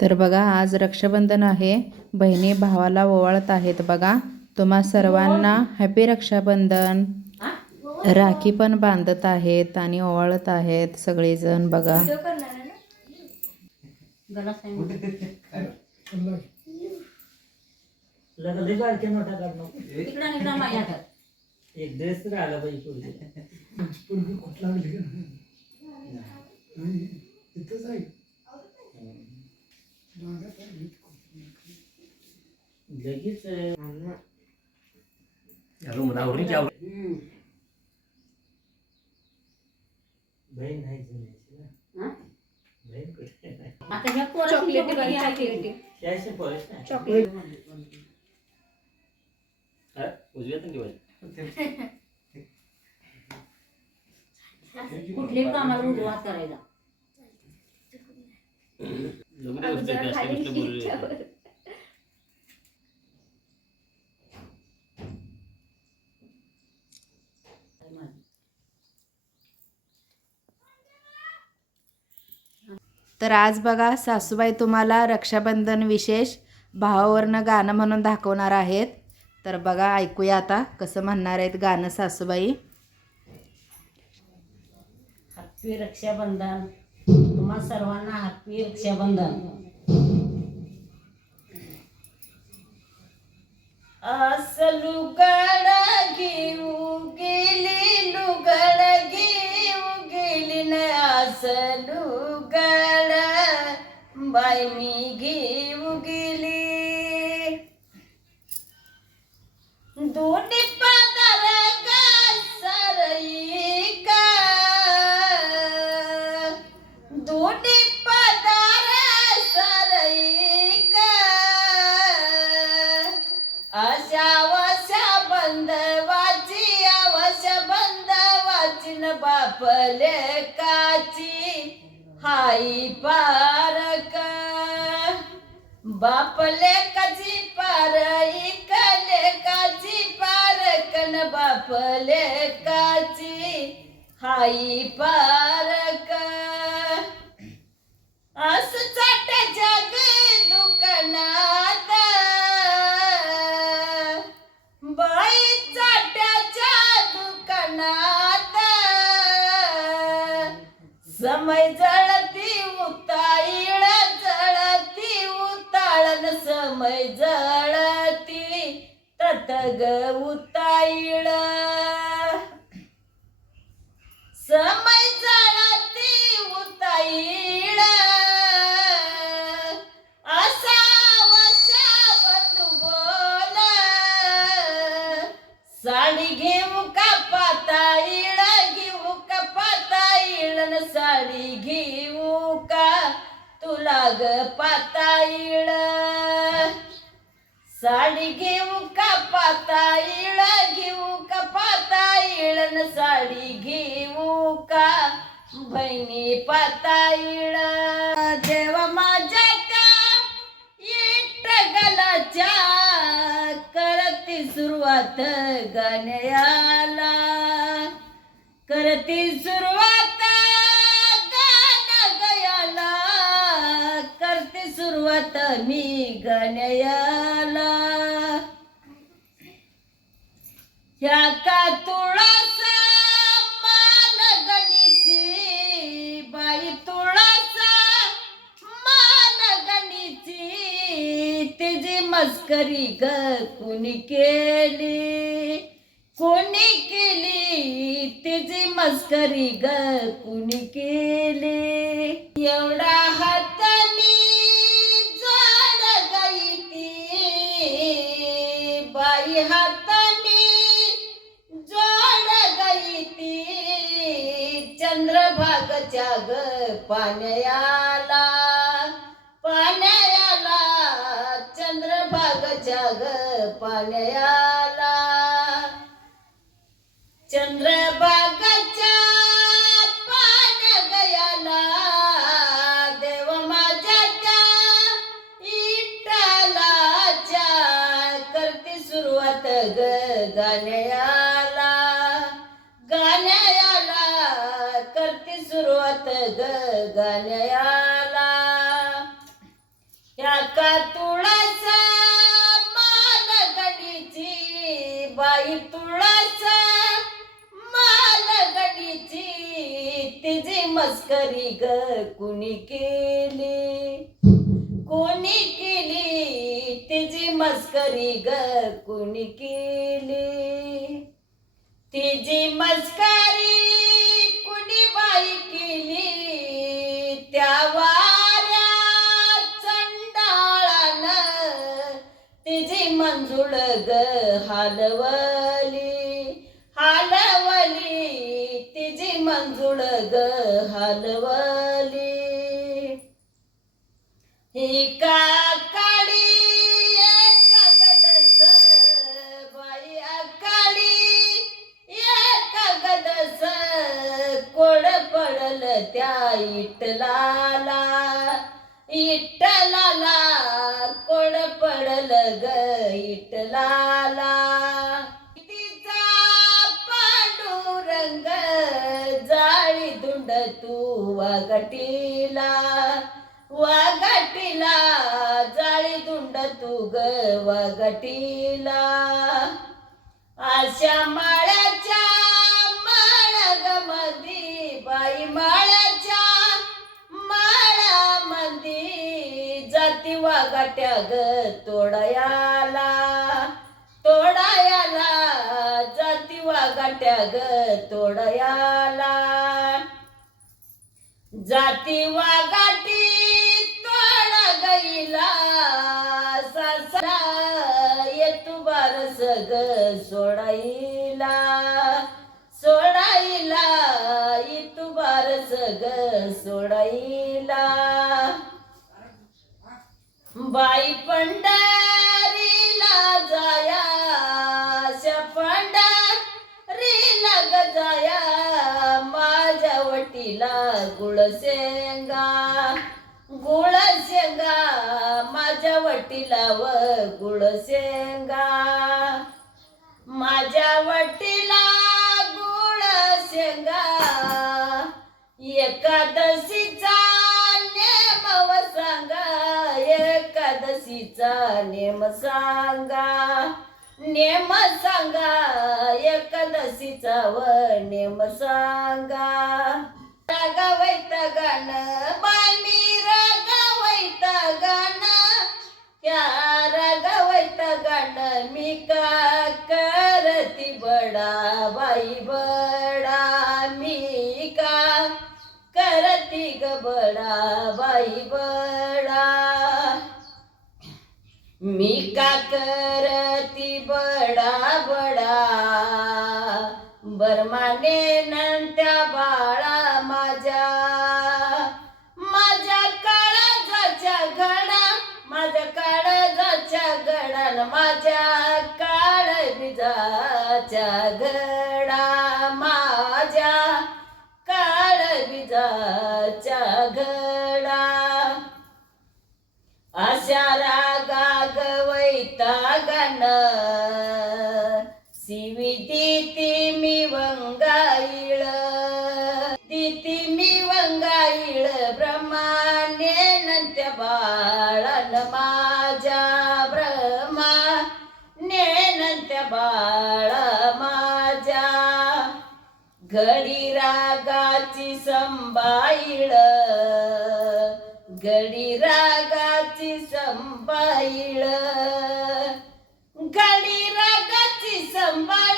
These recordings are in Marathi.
तर बघा आज रक्षाबंधन आहे. बहिणी भावाला ओवाळत आहेत बघा. तुम्हा सर्वांना हॅपी रक्षाबंधन. राखी पण बांधत आहेत आणि ओवाळत आहेत सगळेजण बघा. एक ड्रेस आला पाहिजे लगेच अं, बहीण नाही जुन्याची ना हा? बहीण कुठे आता ह्या पोराची चॉकलेटी. चॉकलेटी. उजव्यातून ठेवायचं कुठल्याही कामाला उजवात करायचा जास्त नुसतं बोलू. तर आज बघा सासूबाई तुम्हाला रक्षाबंधन विशेष भावावरनं गाणं म्हणून दाखवणार आहेत. तर बघा ऐकूया आता कसं म्हणणार आहेत गाणं सासूबाई. हॅपी रक्षाबंधन. तुम्हा सर्वांना हॅपी रक्षाबंधन. लुगड घेऊ गेली लुगड घेऊ गेली न असं लुगड बाय मी घेऊ आई पारक बापले कजी पार इकले काची पारकन बापले काची. हाई पारक अस चाट जग दुकानात. बाई चाट्याच्या दुकानात. समय जळती पाताईळ साडी घेऊ का? तुला ग पाताईळ. साडी घेऊ का पाताईळ? घेऊ का पाताईळ? न साडी घेऊ का? बहिणी पाताईळ. देव माझ्या का इट गलाच्या करती सुरुवात गाण्याला. करती सुरुवात गणयाला ह्या का तुळस माल गणीची बाई तुळस माल गणीची तिची मस्करी ग कुणी केली? कोणी केली? तिची मस्करी ग कुणी केली? एवढा चंद्रभागच्या ग पाण्याला पाण्याला. चंद्रभागच्या ग पाण्याला. चंद्रभागाच्या पाण्या गयाला देव माझ्या त्या इटालाच्या करते सुरुवात ग गाण्याला गगनयाला. या का तुळसा माल गडीची बाई तुळसा माल गडीची तिची मस्करी ग कुणी केली? कोणी केली? तिची मस्करी ग कुणी केली? तिची मस्करी ग हालवली हालवली तिची मंजुळ ग हालवली ही का काळी एक गदस बाई आकाळी एक गदस कोड पडल त्या इटलाला इटलाला कोड पडल ग इटलाला तिचा पांडुरंग जाळी धुंड तू वागटीला वागटीला जाळी धुंड तू ग वागटीला अशा माळ्याच्या माळग मधी बाई माळ वागाट्या ग तोडयाला तोडयाला. जाती वागाट्या ग तोडयाला. जाती वागाटी तोडा गईला सासरा येतू बारस ग सोडाईला. सोडाईला येतू बारस ग सोडाईला. बाई पंढरीला जाया अशा पंढरीला ग जाया माझ्या वटीला गुळशेंगा गुळशेंगा माझ्या वटीला व गुळशेंगा माझ्या वटीला गुळशेंगा एकादशी एकादशीचा नेम सांगा. नेम सांगा एकादशीचा व नेम सांगा. रागावैत गाणं बाय मी रागावैत गाणं. या रागावैत गाणं मी का करती बडा बाई बडा? मी का करती ग बडा बाई बडा? मी का करती बडा बडा बरमाने नंत्या बाळा माझ्या. माझ्या काळजाच्या घडा माझ्या काळजाच्या घडान माझ्या काळ बिजाच्या घडा माझ्या. काळ बिजाच्या घडा अशा रागा गवैता गण शिवी दिती मी वंगाईळ. दिती मी वंगाईळ. ब्रह्माने नंत्य बाळन माझ्या ब्रह्मा. नेनंत्य बाळ माझ्या. घडी रागाची संबाईळ घडी रागाची संबाईळ घडी रागाची संभाळ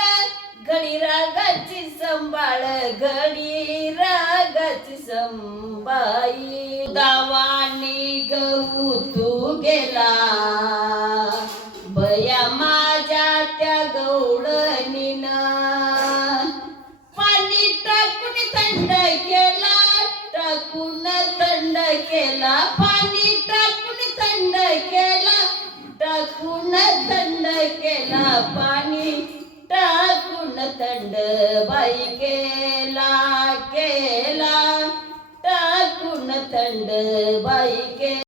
घडी रागाची संभाळ घडी रागाची संबाई दावानी गहू तू गेला बया माझ्या त्या गौडणीना पाणी टाकून थंड केला टाकून थंड केला. पाणी टाकून थंड केला टाकून थंड केला. पाणी थंड बाई केला केला. टाकून थंड बाई के